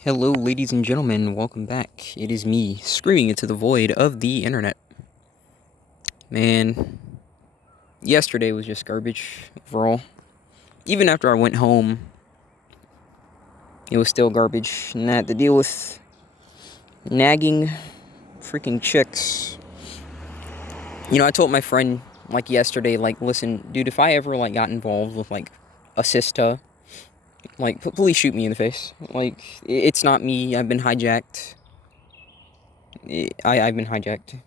Hello, ladies and gentlemen, welcome back. It is me, screaming into the void of the internet. Man, yesterday was just garbage overall. Even after I went home, it was still garbage, and I had to deal with nagging freaking chicks. I told my friend, yesterday, listen, dude, if I ever, got involved with, a sista, please shoot me in the face. It's not me, I've been hijacked. I've been hijacked.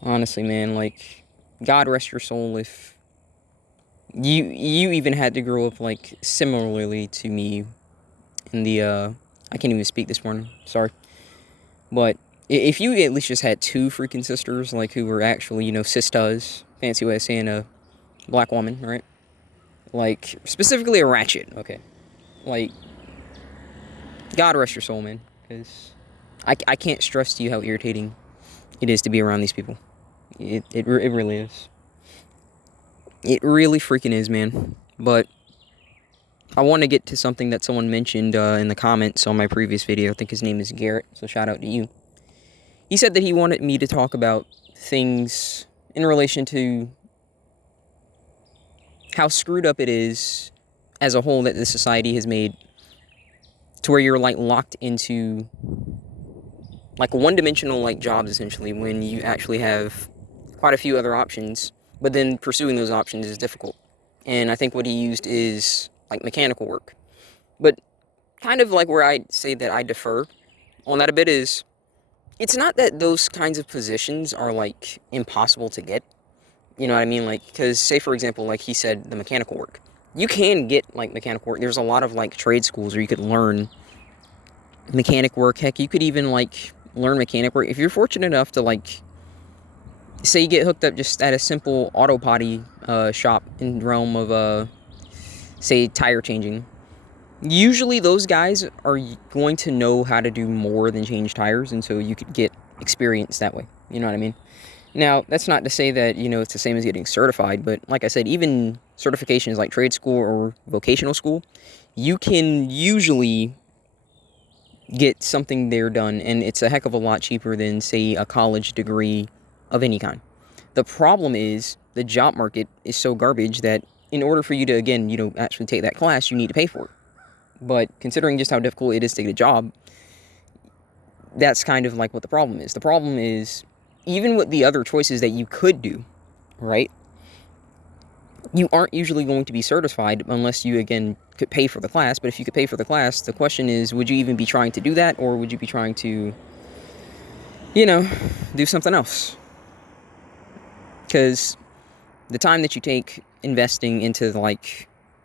Honestly, man, God rest your soul if you even had to grow up similarly to me in the I can't even speak this morning. Sorry. But if you at least just had two freaking sisters who were actually, sisters, fancy way of saying a black woman, right? Specifically a ratchet, okay? Like God rest your soul, man, cuz I can't stress to you how irritating it is to be around these people. It really is. It really freaking is, man. But I want to get to something that someone mentioned in the comments on my previous video. I think his name is Garrett, so shout out to you. He said that he wanted me to talk about things in relation to how screwed up it is as a whole that the society has made to where you're locked into one-dimensional jobs essentially when you actually have quite a few other options, but then pursuing those options is difficult. And I think what he used is mechanical work. But kind of where I say that I defer on that a bit is it's not that those kinds of positions are impossible to get. You know what I mean? Because say for example, he said, the mechanical work. You can get mechanical work. There's a lot of trade schools where you could learn mechanic work. Heck, you could even learn mechanic work if you're fortunate enough to say you get hooked up just at a simple auto potty shop in the realm of say tire changing. Usually those guys are going to know how to do more than change tires, and so you could get experience that way. You know what I mean? Now, that's not to say that, it's the same as getting certified, but like I said, even certifications like trade school or vocational school, you can usually get something there done, and it's a heck of a lot cheaper than, say, a college degree of any kind. The problem is the job market is so garbage that in order for you to, again, actually take that class, you need to pay for it. But considering just how difficult it is to get a job, that's kind of what the problem is. The problem is, even with the other choices that you could do, right, you aren't usually going to be certified unless you, again, could pay for the class. But if you could pay for the class, the question is, would you even be trying to do that, or would you be trying to, do something else? Because the time that you take investing into,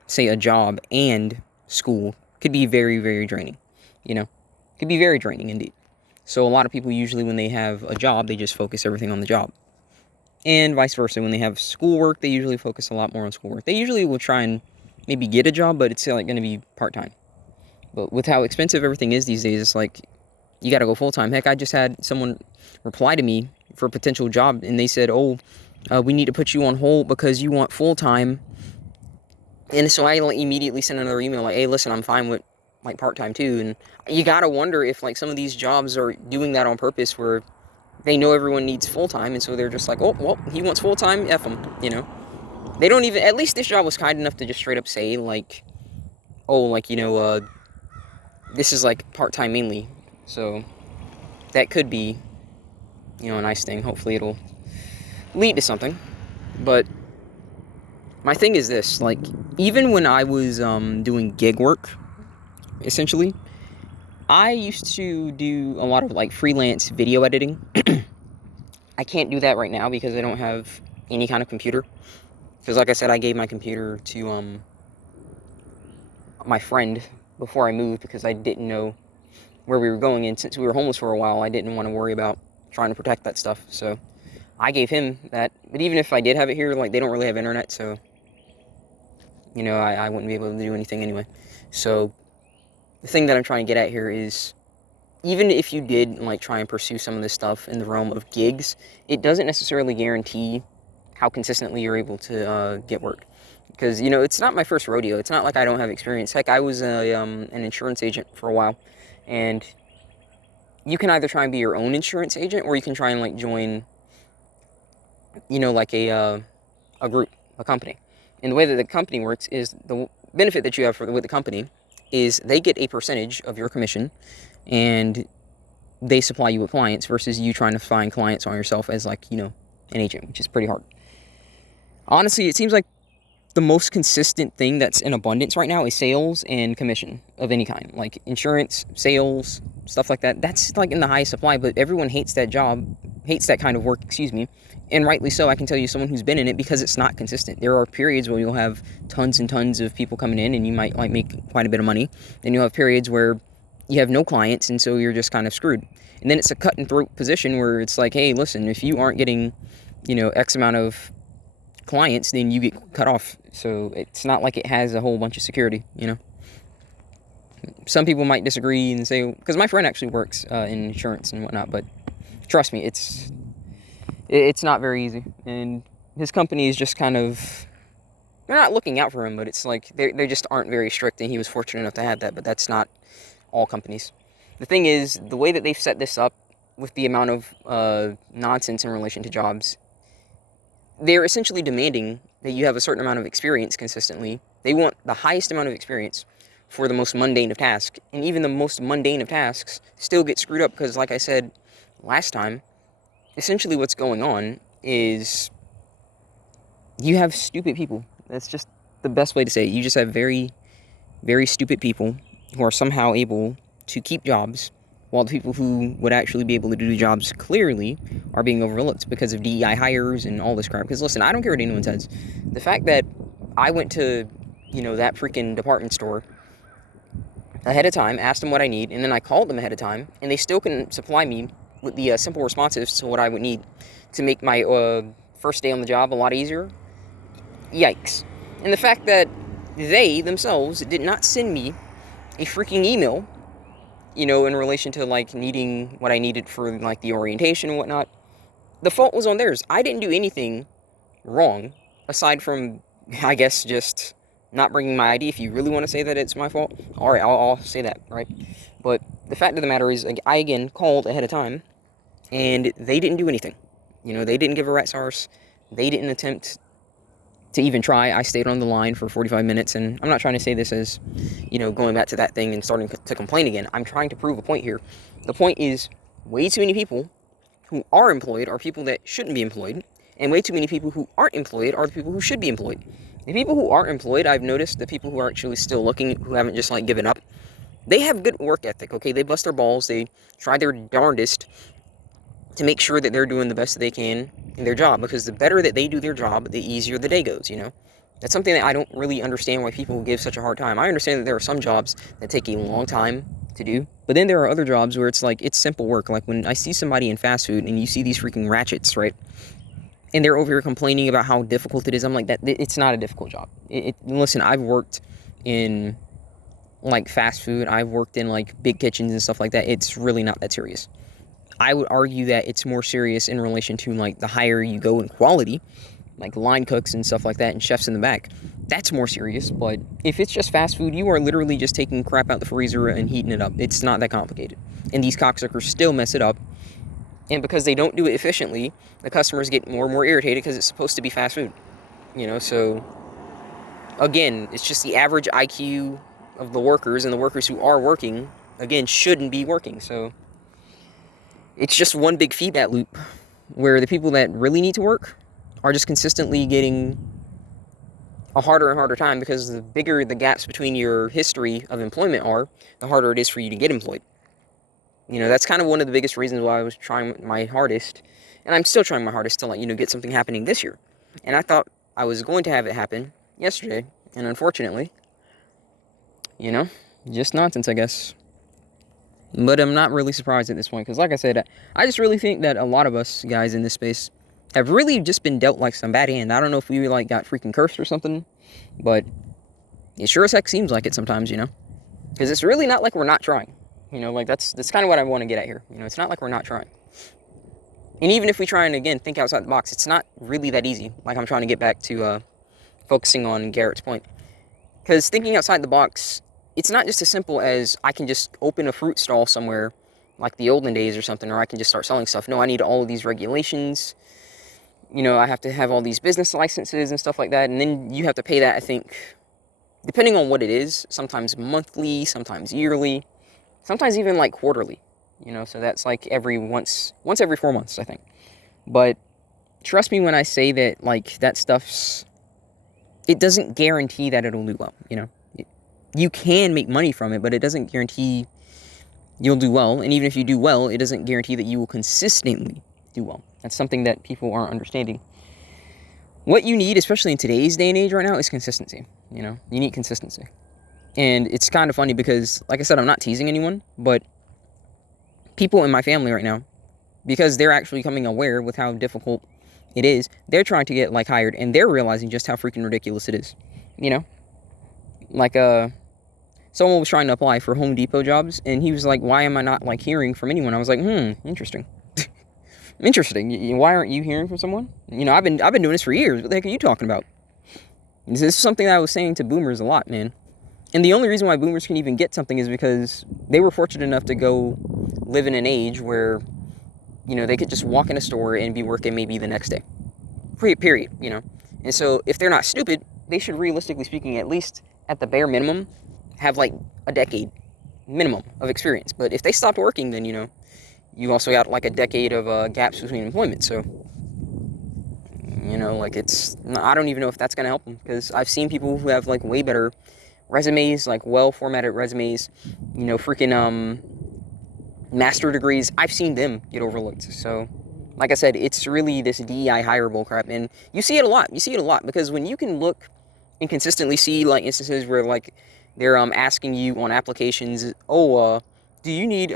say, a job and school could be very, very draining, could be very draining indeed. So a lot of people usually, when they have a job, they just focus everything on the job. And vice versa, when they have schoolwork, they usually focus a lot more on schoolwork. They usually will try and maybe get a job, but it's going to be part-time. But with how expensive everything is these days, it's you got to go full-time. Heck, I just had someone reply to me for a potential job, and they said, oh, we need to put you on hold because you want full-time. And so I immediately sent another email hey, listen, I'm fine with part-time too. And you got to wonder if some of these jobs are doing that on purpose, where they know everyone needs full-time, and so they're just oh, well, he wants full-time, F him, They don't even, at least this job was kind enough to just straight up say, oh, this is part-time mainly. So that could be, a nice thing. Hopefully it'll lead to something. But my thing is this, even when I was doing gig work, essentially, I used to do a lot of freelance video editing. I can't do that right now because I don't have any kind of computer. Because like I said, I gave my computer to my friend before I moved because I didn't know where we were going. And since we were homeless for a while, I didn't want to worry about trying to protect that stuff. So I gave him that. But even if I did have it here, they don't really have internet. So, I wouldn't be able to do anything anyway. So the thing that I'm trying to get at here is, even if you did try and pursue some of this stuff in the realm of gigs, it doesn't necessarily guarantee how consistently you're able to get work. because it's not my first rodeo. It's not like I don't have experience. Heck, I was an insurance agent for a while, and you can either try and be your own insurance agent, or you can try and like join, like a group, a company. And the way that the company works is the benefit that you have with the company is they get a percentage of your commission, and they supply you with clients versus you trying to find clients on yourself as like an agent, which is pretty hard. Honestly, it seems like the most consistent thing that's in abundance right now is sales and commission of any kind, like insurance, sales, stuff like that. That's like in the highest supply, but everyone hates that job, hates that kind of work, and rightly so. I can tell you, someone who's been in it, because it's not consistent. There are periods where you'll have tons and tons of people coming in and you might like make quite a bit of money. Then you'll have periods where you have no clients, and so you're just kind of screwed. And then it's a cut and throat position where it's like, hey, listen, if you aren't getting, X amount of clients, then you get cut off. So it's not like it has a whole bunch of security. Some people might disagree and say, because my friend actually works in insurance and whatnot, but trust me, it's not very easy. And his company is just kind of, they're not looking out for him, but it's like they just aren't very strict, and he was fortunate enough to have that. But that's not all companies. The thing is, the way that they've set this up with the amount of nonsense in relation to jobs, they're essentially demanding that you have a certain amount of experience consistently. They want the highest amount of experience for the most mundane of tasks. And even the most mundane of tasks still get screwed up because, like I said last time, essentially what's going on is you have stupid people. That's just the best way to say it. You just have very, very stupid people who are somehow able to keep jobs, while the people who would actually be able to do jobs clearly are being overlooked because of DEI hires and all this crap. Because listen, I don't care what anyone says. The fact that I went to, that freaking department store ahead of time, asked them what I need, and then I called them ahead of time, and they still can supply me with the simple responses to what I would need to make my first day on the job a lot easier. Yikes. And the fact that they themselves did not send me a freaking email, in relation to like needing what I needed for like the orientation and whatnot. The fault was on theirs. I didn't do anything wrong aside from, I guess, just not bringing my ID. If you really want to say that it's my fault, all right, I'll say that, right? But the fact of the matter is, I again called ahead of time, and they didn't do anything. They didn't give a rat's arse. They didn't attempt to even try. I stayed on the line for 45 minutes, and I'm not trying to say this as, going back to that thing and starting to complain again. I'm trying to prove a point here. The point is, way too many people who are employed are people that shouldn't be employed, and way too many people who aren't employed are the people who should be employed. The people who aren't employed, I've noticed, the people who are actually still looking, who haven't just like given up, they have good work ethic, okay? They bust their balls, they try their darndest to make sure that they're doing the best that they can in their job, because the better that they do their job, the easier the day goes, That's something that I don't really understand why people give such a hard time. I understand that there are some jobs that take a long time to do, but then there are other jobs where it's like, it's simple work. Like when I see somebody in fast food and you see these freaking ratchets, right? And they're over here complaining about how difficult it is. I'm like, it's not a difficult job. Listen, I've worked in like fast food. I've worked in like big kitchens and stuff like that. It's really not that serious. I would argue that it's more serious in relation to like the higher you go in quality, like line cooks and stuff like that, and chefs in the back. That's more serious. But if it's just fast food, you are literally just taking crap out the freezer and heating it up. It's not that complicated. And these cocksuckers still mess it up. And because they don't do it efficiently, the customers get more and more irritated because it's supposed to be fast food. So again, it's just the average IQ of the workers, and the workers who are working, again, shouldn't be working. So it's just one big feedback loop where the people that really need to work are just consistently getting a harder and harder time, because the bigger the gaps between your history of employment are, the harder it is for you to get employed. That's kind of one of the biggest reasons why I was trying my hardest, and I'm still trying my hardest to, get something happening this year. And I thought I was going to have it happen yesterday, and unfortunately, just nonsense, I guess. But I'm not really surprised at this point, because like I said, I just really think that a lot of us guys in this space have really just been dealt like some bad hand. I don't know if we like got freaking cursed or something, but it sure as heck seems like it sometimes, because it's really not like we're not trying. That's kind of what I want to get at here. It's not like we're not trying. And even if we try and, again, think outside the box, it's not really that easy. Like I'm trying to get back to focusing on Garrett's point. Because thinking outside the box, it's not just as simple as I can just open a fruit stall somewhere like the olden days or something, or I can just start selling stuff. No, I need all of these regulations. I have to have all these business licenses and stuff like that. And then you have to pay that, I think, depending on what it is, sometimes monthly, sometimes yearly, sometimes even like quarterly. So that's like once every 4 months, I think. But trust me when I say that, like, that stuff's, it doesn't guarantee that it'll do well, You can make money from it, but it doesn't guarantee you'll do well. And even if you do well, it doesn't guarantee that you will consistently do well. That's something that people aren't understanding. What you need, especially in today's day and age right now, is consistency. You need consistency. And it's kind of funny because, like I said, I'm not teasing anyone, but people in my family right now, because they're actually becoming aware with how difficult it is, they're trying to get, like, hired, and they're realizing just how freaking ridiculous it is. Like, someone was trying to apply for Home Depot jobs, and he was like, why am I not, like, hearing from anyone? I was like, interesting. Interesting. Why aren't you hearing from someone? I've been doing this for years. What the heck are you talking about? This is something that I was saying to boomers a lot, man. And the only reason why boomers can even get something is because they were fortunate enough to go live in an age where, they could just walk in a store and be working maybe the next day. Period, And so if they're not stupid, they should, realistically speaking, at least at the bare minimum, have like a decade minimum of experience. But if they stopped working, then, you also got like a decade of gaps between employment. So, I don't even know if that's going to help them, because I've seen people who have like way better resumes, like well-formatted resumes, freaking master degrees. I've seen them get overlooked. So, like I said, it's really this DEI hire bull crap, and you see it a lot. Because when you can look and consistently see like instances where like they're asking you on applications, do you need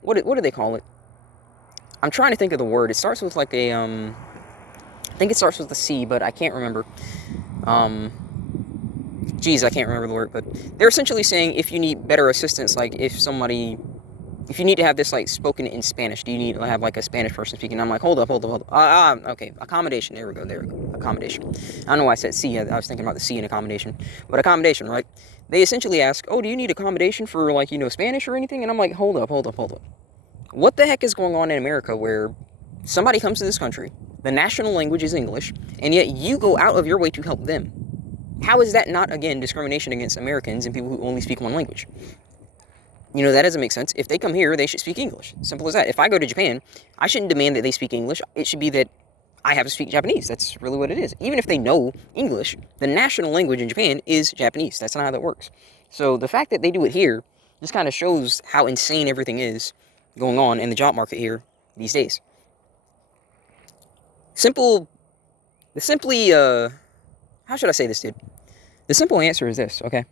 what do they call it? I'm trying to think of the word. It starts with like a I think it starts with a C, but I can't remember. I can't remember the word, but they're essentially saying if you need better assistance, like if you need to have this like spoken in Spanish, do you need to have like a Spanish person speaking? I'm like, hold up. Okay, accommodation. There we go. Accommodation. I don't know why I said C. I was thinking about the C in accommodation, but accommodation, right? They essentially ask, do you need accommodation for like, Spanish or anything? And I'm like, hold up. What the heck is going on in America where somebody comes to this country, the national language is English, and yet you go out of your way to help them? How is that not, again, discrimination against Americans and people who only speak one language? That doesn't make sense. If they come here, they should speak English. Simple as that. If I go to Japan, I shouldn't demand that they speak English. It should be that I have to speak Japanese. That's really what it is. Even if they know English, the national language in Japan is Japanese. That's not how that works. So the fact that they do it here just kind of shows how insane everything is going on in the job market here these days. How should I say this, dude? The simple answer is this, okay?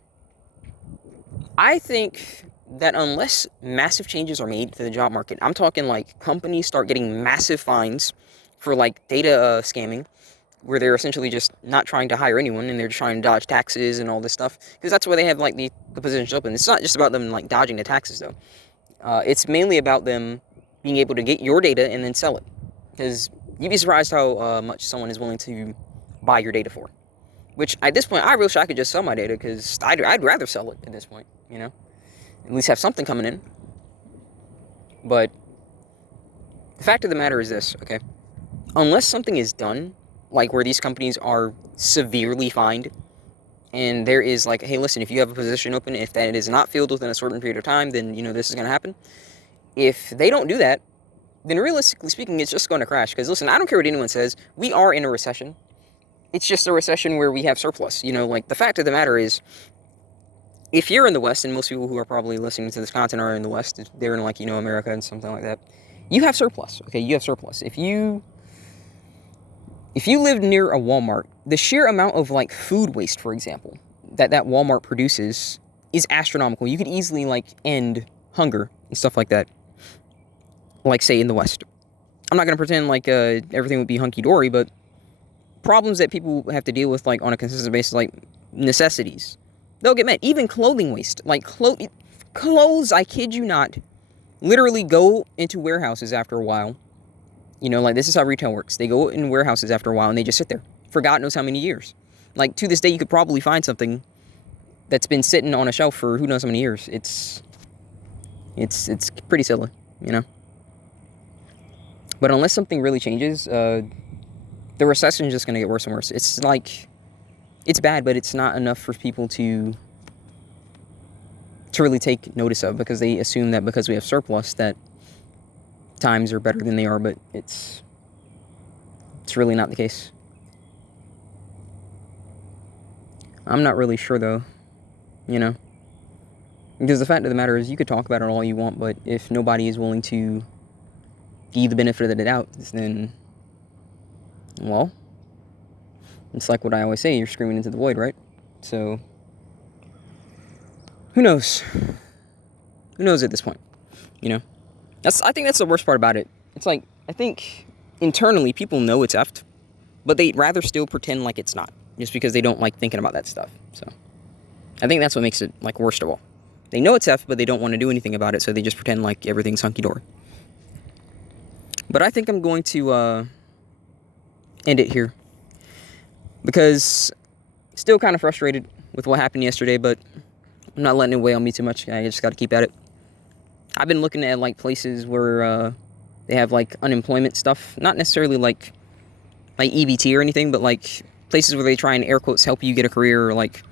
I think that unless massive changes are made to the job market, I'm talking like companies start getting massive fines for like data scamming, where they're essentially just not trying to hire anyone and they're just trying to dodge taxes and all this stuff, because that's why they have like the positions open. It's not just about them like dodging the taxes though. It's mainly about them being able to get your data and then sell it, because you'd be surprised how much someone is willing to buy your data for. Which at this point, I wish I could just sell my data, because I'd rather sell it at this point, at least have something coming in. But the fact of the matter is this, okay? Unless something is done, like where these companies are severely fined, and there is like, hey, listen, if you have a position open, if that is not filled within a certain period of time, then, this is going to happen. If they don't do that, then realistically speaking, it's just going to crash. Because, listen, I don't care what anyone says. We are in a recession. It's just a recession where we have surplus. Like, the fact of the matter is, if you're in the West, and most people who are probably listening to this content are in the West, they're in, like, America and something like that, you have surplus, okay? You have surplus. If you live near a Walmart, the sheer amount of, like, food waste, for example, that Walmart produces is astronomical. You could easily, like, end hunger and stuff like that, like, say, in the West. I'm not going to pretend like everything would be hunky-dory, but problems that people have to deal with, like, on a consistent basis, like necessities, they'll get met. Even clothing waste, like clothes, I kid you not, literally go into warehouses after a while. Like, this is how retail works. They go in warehouses after a while and they just sit there for God knows how many years. Like, to this day, you could probably find something that's been sitting on a shelf for who knows how many years. It's pretty silly, you know? But unless something really changes, the recession is just going to get worse and worse. It's like, it's bad, but it's not enough for people to really take notice of, because they assume that because we have surplus that times are better than they are, but it's really not the case. I'm not really sure, though, you know? Because the fact of the matter is, you could talk about it all you want, but if nobody is willing to give you the benefit of the doubt, then, well, it's like what I always say, you're screaming into the void, right? So, who knows? Who knows at this point, you know? I think that's the worst part about it. It's like, I think internally people know it's effed, but they'd rather still pretend like it's not, just because they don't like thinking about that stuff. So, I think that's what makes it, like, worst of all. They know it's effed, but they don't want to do anything about it, so they just pretend like everything's hunky-dory. But I think I'm going to end it here, because still kind of frustrated with what happened yesterday, but I'm not letting it weigh on me too much. I just got to keep at it. I've been looking at, like, places where they have, like, unemployment stuff. Not necessarily like EBT or anything, but, like, places where they try and, air quotes, help you get a career, or, like,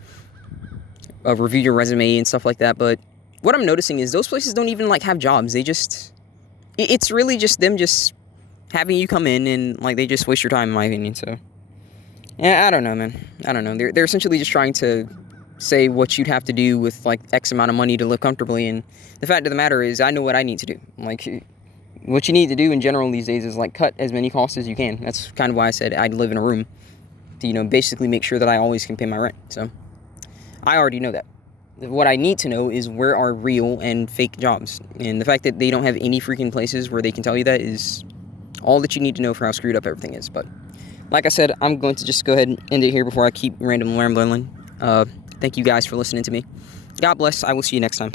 review your resume and stuff like that. But what I'm noticing is those places don't even, like, have jobs. They just... It's really just them just having you come in, and, like, they just waste your time, in my opinion. So, yeah, I don't know, man. I don't know. They're essentially just trying to say what you'd have to do with, like, X amount of money to live comfortably, and the fact of the matter is, I know what I need to do. Like, what you need to do in general these days is, like, cut as many costs as you can. That's kind of why I said I'd live in a room, to, you know, basically make sure that I always can pay my rent. So, I already know that. What I need to know is where are real and fake jobs, and the fact that they don't have any freaking places where they can tell you that is all that you need to know for how screwed up everything is. But, like I said, I'm going to just go ahead and end it here before I keep random rambling. Thank you guys for listening to me. God bless. I will see you next time.